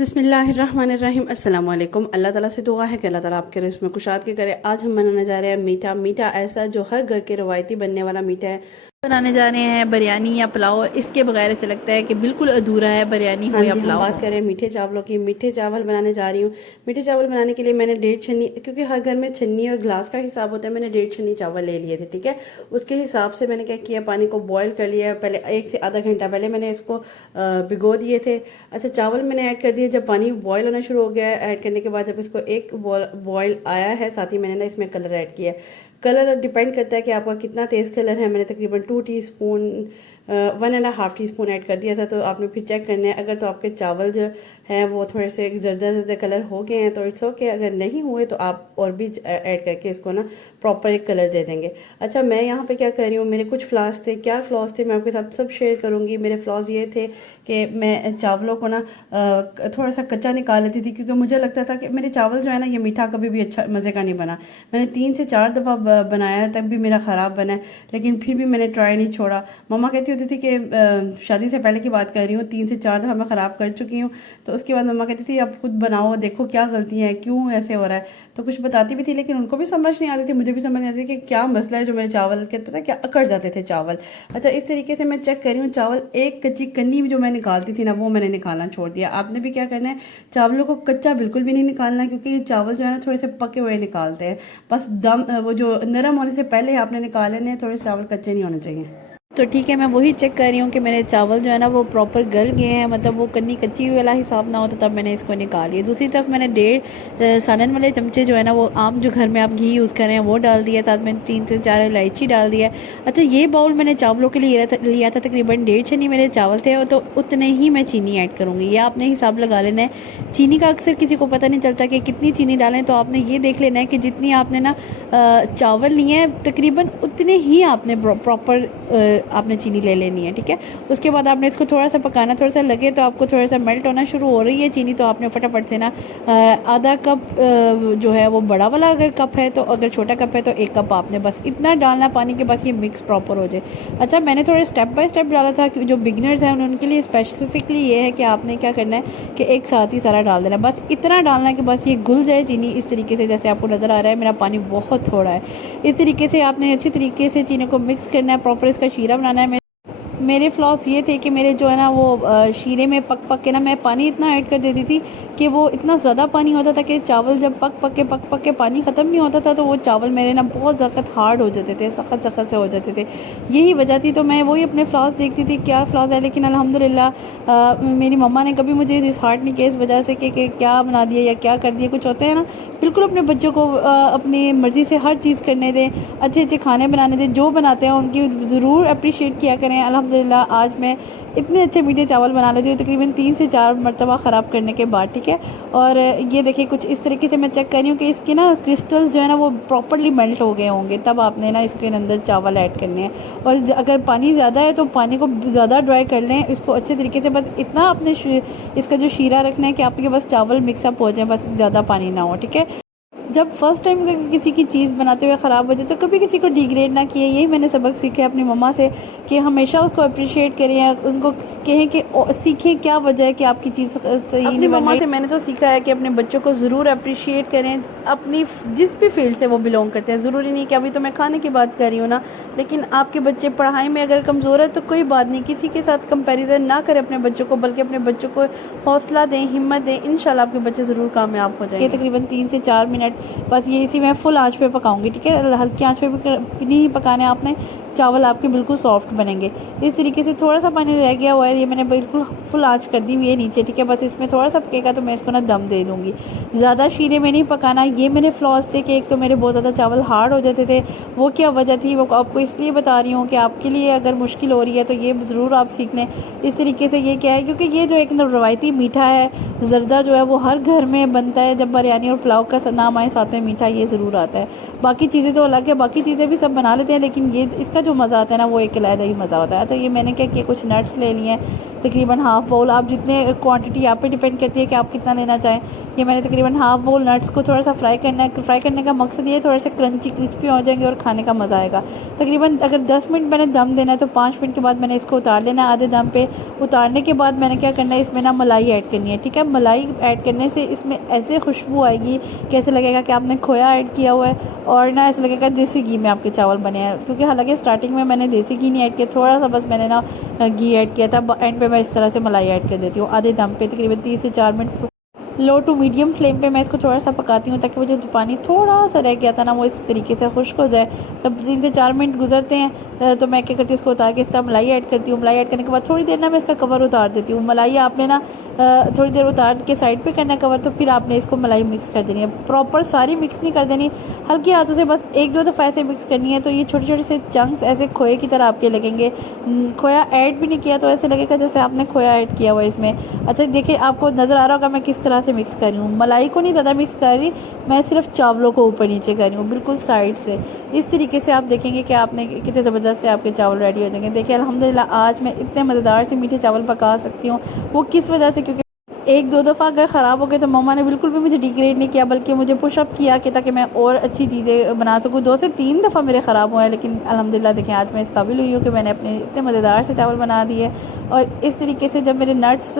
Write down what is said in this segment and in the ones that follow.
बिस्मिल्लाहिर्रहमानिर्रहीम अस्सलाम वालेकुम। अल्लाह ताला से दुआ है कि अल्लाह ताला आपके रिज़्क़ में कुशाद के करे। आज हम बनाने जा रहे हैं मीठा ऐसा जो हर घर के रवायती बनने वाला मीठा है। बनाने जा रहे हैं बिरयानी या पुलाव। इसके बगैर ऐसे लगता है कि बिल्कुल अधूरा है, बिरयानी हो या पुलाव। हम बात करें मीठे चावलों की। मीठे चावल बनाने जा रही हूँ। मीठे चावल बनाने के लिए मैंने 1.5 छन्नी, क्योंकि हर घर में छन्नी और गिलास का हिसाब होता है, मैंने 1.5 छन्नी चावल ले लिए थे। ठीक है, उसके हिसाब से मैंने क्या किया, पानी को बॉयल कर लिया। पहले 1 से आधा घंटा पहले मैंने इसको भिगो दिए थे। अच्छा, चावल मैंने ऐड कर दिए। जब पानी बॉयल होना शुरू हो गया है, ऐड करने के बाद जब इसको एक बॉयल आया है, साथ ही मैंने ना इसमें कलर ऐड किया है। कलर डिपेंड करता है कि आपका कितना तेज़ कलर है। मैंने तकरीबन 2 टीस्पून 1.5 टीस्पून ऐड कर दिया था। तो आपने फिर चेक करना है, अगर तो आपके चावल जो हैं वो थोड़े से जर्दा कलर हो गए हैं तो इट्स ओके। अगर नहीं हुए तो आप और भी ऐड करके इसको ना प्रॉपर एक कलर दे देंगे। अच्छा, मैं यहाँ पे क्या कर रही हूँ, मेरे कुछ फ्लॉस थे। क्या फ्लॉस थे मैं आपके साथ सब शेयर करूँगी। मेरे फ्लॉस ये थे कि मैं चावलों को ना थोड़ा सा कच्चा निकाल लेती थी, क्योंकि मुझे लगता था कि मेरे चावल जो है ना ये मीठा कभी भी अच्छा मज़े का नहीं बना। मैंने 3 से 4 दफ़ा बनाया तब भी मेरा ख़राब बना है, लेकिन फिर भी मैंने ट्राई नहीं छोड़ा। मम्मा कहती होती थी कि शादी से पहले की बात कर रही हूँ, 3 से 4 दफ़ा मैं ख़राब कर चुकी हूँ। तो उसके बाद मम्मा कहती थी अब खुद बनाओ, देखो क्या गलतियाँ हैं, क्यों ऐसे हो रहा है। तो कुछ बताती भी थी, लेकिन उनको भी समझ नहीं आती थी, मुझे भी समझ नहीं आती थी कि क्या मसला है जो मेरे चावल के पता क्या अकड़ जाते थे चावल। अच्छा, इस तरीके से मैं चेक कर रही हूँ। चावल एक कच्ची कन्नी जो मैं निकालती थी ना, वो मैंने निकालना छोड़ दिया। आपने भी क्या करना है, चावलों को कच्चा बिल्कुल भी नहीं निकालना, क्योंकि ये चावल जो है ना थोड़े से पके हुए निकालते हैं। बस दम वो जो नरम होने से पहले आपने निकाल लेने, थोड़े चावल कच्चे नहीं होने चाहिए। तो ठीक है, मैं वही चेक कर रही हूँ कि मेरे चावल जो है ना वो प्रॉपर गल गए हैं, मतलब वो कन्नी कच्ची वाला हिसाब ना हो, तो तब मैंने इसको निकाल लिया। दूसरी तरफ मैंने 1.5 सालन वाले चमचे जो है ना वो आम जो घर में आप घी यूज़ करें वो डाल दिया, साथ में 3 से 4 इलायची डाल दिया। अच्छा, ये बाउल मैंने चावलों के लिए लिया था, तकरीबन 1.5 छन्नी मेरे चावल थे, तो उतने ही मैं चीनी ऐड करूँगी। ये आपने हिसाब लगा लेना है। चीनी का अक्सर किसी को पता नहीं चलता कि कितनी चीनी डालें, तो आपने ये देख लेना है कि जितनी आपने ना चावल लिए हैं तकरीबन उतने ही आपने प्रॉपर आपने चीनी ले लेनी है। ठीक है, उसके बाद आपने इसको थोड़ा सा पकाना, थोड़ा सा लगे तो आपको थोड़ा सा मेल्ट होना शुरू हो रही है चीनी, तो आपने फटाफट से ना आधा कप जो है वो बड़ा वाला अगर कप है, तो अगर छोटा कप है तो 1 कप आपने बस इतना डालना पानी के, बस ये मिक्स प्रॉपर हो जाए। अच्छा, मैंने थोड़ा स्टेप बाय स्टेप डाला था, जो बिगनर्स हैं उनके लिए स्पेसिफिकली ये है कि आपने क्या करना है कि एक साथ ही सारा डाल देना, बस इतना डालना है कि बस ये घुल जाए चीनी इस तरीके से। जैसे आपको नज़र आ रहा है मेरा पानी बहुत थोड़ा है, इस तरीके से आपने अच्छी तरीके से चीनी को मिक्स करना है, प्रॉपर इसका शीरा बनाना है। मेरे फ्लॉस ये थे कि मेरे जो है ना वो शीरे में पक के ना मैं पानी इतना ऐड कर देती थी कि वो इतना ज़्यादा पानी होता था कि चावल जब पक के पानी ख़त्म नहीं होता था, तो वो चावल मेरे ना बहुत सख्त हार्ड हो जाते थे, सख्त से हो जाते थे। यही वजह थी। तो मैं वही अपने फ्लॉस देखती थी क्या फ्लॉस है, लेकिन अल्हम्दुलिल्लाह मेरी मम्मा ने कभी मुझे डिसहार्ट नहीं किया इस वजह से कि क्या बना दिया या क्या कर दिया। कुछ होते हैं ना, बिल्कुल अपने बच्चों को अपनी मर्ज़ी से हर चीज़ करने दें, अच्छे खाने बनाने दें, जो बनाते हैं उनकी ज़रूर अप्रिशिएट किया करें। अल्हम्दुलिल्लाह आज मैं इतने अच्छे मीठे चावल बना लेती हूँ तकरीबन 3 से 4 मरतबा ख़राब करने के बाद। ठीक है, और ये देखिए कुछ इस तरीके से मैं चेक कर रही हूँ कि इसके ना क्रिस्टल्स जो है ना वो प्रॉपरली मेल्ट हो गए होंगे, तब आपने ना इसके अंदर चावल ऐड करने हैं। और अगर पानी ज़्यादा है तो पानी को ज़्यादा ड्राई कर लें इसको अच्छे तरीके से। बस इतना आपने इसका जो शीरा रखना है कि आपके बस चावल मिक्सअप हो जाए, बस ज़्यादा पानी ना हो। ठीक है, जब फर्स्ट टाइम किसी की चीज़ बनाते हुए ख़राब हो जाए तो कभी किसी को डिग्रेड ना किए। यही मैंने सबक सीखा है अपनी मम्मा से कि हमेशा उसको अप्रिशिएट करें, उनको कहें कि सीखें क्या वजह है कि आपकी चीज़ सही नहीं बन रही। से मैंने तो सीखा है कि अपने बच्चों को ज़रूर अप्रिशिएट करें, अपनी जिस भी फील्ड से वो बिलोंग करते हैं। ज़रूरी नहीं कि अभी तो मैं खाने की बात कर रही हूँ ना, लेकिन आपके बच्चे पढ़ाई में अगर कमज़ोर है तो कोई बात नहीं, किसी के साथ कंपैरिजन ना करें अपने बच्चों को, बल्कि अपने बच्चों को हौसला दें, हिम्मत दें। इंशाल्लाह आपके बच्चे ज़रूर कामयाब हो जाएंगे। तकरीबन 3 से 4 मिनट बस ये इसी में फुल आंच पे पकाऊंगी। ठीक है, हल्की आंच पे नहीं पकाने आपने, चावल आपके बिल्कुल सॉफ्ट बनेंगे। इस तरीके से थोड़ा सा पानी रह गया हुआ है, ये मैंने बिल्कुल फुल आंच कर दी हुई है नीचे। ठीक है, बस इसमें थोड़ा सा पकेगा तो मैं इसको ना दम दे दूँगी, ज़्यादा शीरे में नहीं पकाना। ये मेरे फ्लॉस थे कि एक तो मेरे बहुत ज़्यादा चावल हार्ड हो जाते थे, वो क्या वजह थी वो आपको इसलिए बता रही हूँ कि आपके लिए अगर मुश्किल हो रही है तो ये ज़रूर आप सीख लें इस तरीके से। ये क्या है, क्योंकि ये जो एक रवायती मीठा है, जर्दा जो है वो हर घर में बनता है। जब बिरयानी और पुलाव का नाम आए साथ में मीठा ये ज़रूर आता है। बाकी चीज़ें तो अलग है, बाकी चीज़ें भी सब बना लेते हैं, लेकिन ये इसका जो मज़ा आता है ना वो एक अलग ही मज़ा होता है। अच्छा, ये मैंने क्या किया, कुछ नट्स ले लिए हैं, तकरीबन हाफ़ बाउल। आप जितने क्वांटिटी आप पे डिपेंड करती है कि आप कितना लेना चाहें। ये मैंने तकरीबन हाफ़ बाउल नट्स को थोड़ा सा फ्राई करना है। फ्राई करने का मकसद ये थोड़ा सा क्रंची क्रिस्पी हो जाएंगे और खाने का मज़ा आएगा। तकरीबन अगर 10 मिनट मैंने दम देना है तो 5 मिनट के बाद मैंने इसको उतार लेना है आधे दम पे। उतारने के बाद मैंने क्या करना है, इसमें ना मलाई ऐड करनी है। ठीक है, मलाई ऐड करने से इसमें ऐसे खुशबू आएगी कि ऐसे लगेगा कि आपने खोया ऐड किया हुआ है, और ना ऐसा लगेगा देसी घी में आपके चावल बने हैं। क्योंकि हालांकि स्टार्टिंग में मैंने देसी घी नहीं ऐड किया, थोड़ा सा बस मैंने ना घी ऐड किया था। एंड पे मैं इस तरह से मलाई ऐड कर देती हूँ आधे दम पे। तकरीबन 3 से 4 minute low to medium flame पे मैं इसको थोड़ा सा पकाती हूँ, ताकि वो जो पानी थोड़ा सा रह गया था ना वो इस तरीके से खुश्क हो जाए। तब 3 से 4 मिनट गुजरते हैं तो मैं क्या करती हूँ, इसको उतार के इस तरह मलाई ऐड करती हूँ। मलाई ऐड करने के बाद थोड़ी देर ना मैं इसका कवर उतार देती हूँ। मलाई आपने ना थोड़ी देर उतार के साइड पे करना है कवर, तो फिर आपने इसको मलाई मिक्स कर देनी है। प्रॉपर सारी मिक्स नहीं कर देनी, हल्के हाथों से बस 1-2 दफ़ा ऐसे मिक्स करनी है। तो ये छोटे छोटे से चंक्स ऐसे खोए की तरह आपके लगेंगे। खोया ऐड भी नहीं किया तो ऐसे लगेगा जैसे आपने खोया ऐड किया हुआ इसमें। अच्छा देखिए, आपको नज़र आ रहा होगा मैं किस तरह से मिक्स कर रही हूँ। मलाई को नहीं ज़्यादा मिक्स कर रही, मैं सिर्फ चावलों को ऊपर नीचे कर रही हूँ, बिल्कुल साइड से। इस तरीके से आप देखेंगे कि आपने कितने ज़बरदस्त से आपके चावल रेडी हो जाएंगे। देखिए अल्हम्दुलिल्लाह आज मैं इतने मज़ेदार से मीठे चावल पका सकती हूँ। वो किस वजह से, क्योंकि 1-2 दफ़ा अगर ख़राब हो गए तो मम्मा ने बिल्कुल भी मुझे डिग्रेड नहीं किया, बल्कि मुझे पुशअप किया कि ताकि मैं और अच्छी चीज़ें बना सकूँ। 2 से 3 दफ़ा मेरे ख़राब हुए हैं, लेकिन अल्हम्दुलिल्लाह देखें आज मैं इस काबिल हुई हूँ कि मैंने अपने इतने मज़ेदार से चावल बना दिए। और इस तरीके से जब मेरे नट्स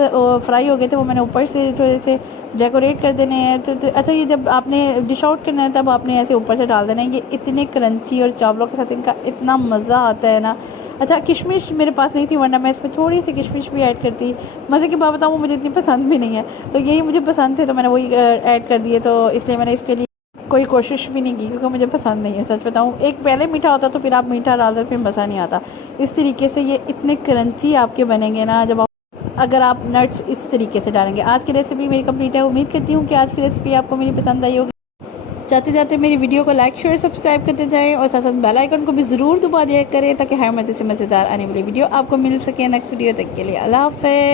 फ्राई हो गए थे, वो मैंने ऊपर से थोड़े से डेकोरेट कर देने हैं। तो अच्छा, ये जब आपने डिश आउट करना है तब आपने ऐसे ऊपर से डाल देना है। ये इतने क्रंची और चावलों के साथ इनका इतना मज़ा आता है ना। अच्छा, किशमिश मेरे पास नहीं थी, वरना मैं इसमें थोड़ी सी किशमिश भी ऐड करती। मज़े की बात बताऊँ, वो मुझे इतनी पसंद भी नहीं है, तो यही मुझे पसंद थे तो मैंने वही ऐड कर दिए। तो इसलिए मैंने इसके लिए कोई कोशिश भी नहीं की, क्योंकि मुझे पसंद नहीं है। सच बताऊँ, एक पहले मीठा होता तो फिर आप मीठा डाल दो, फिर मज़ा नहीं आता। इस तरीके से ये इतने क्रंची आपके बनेंगे ना जब अगर आप नट्स इस तरीके से डालेंगे। आज की रेसिपी मेरी कंप्लीट है। उम्मीद करती हूँ कि आज की रेसिपी आपको मेरी पसंद आई होगी। जाते जाते मेरी वीडियो को लाइक शेयर सब्सक्राइब करते जाएं, और साथ साथ बेल आइकन को भी ज़रूर दबा दिया करें, ताकि हर मज़े से मज़ेदार आने वाली वीडियो आपको मिल सके। नेक्स्ट वीडियो तक के लिए अल्लाह हाफ़िज़।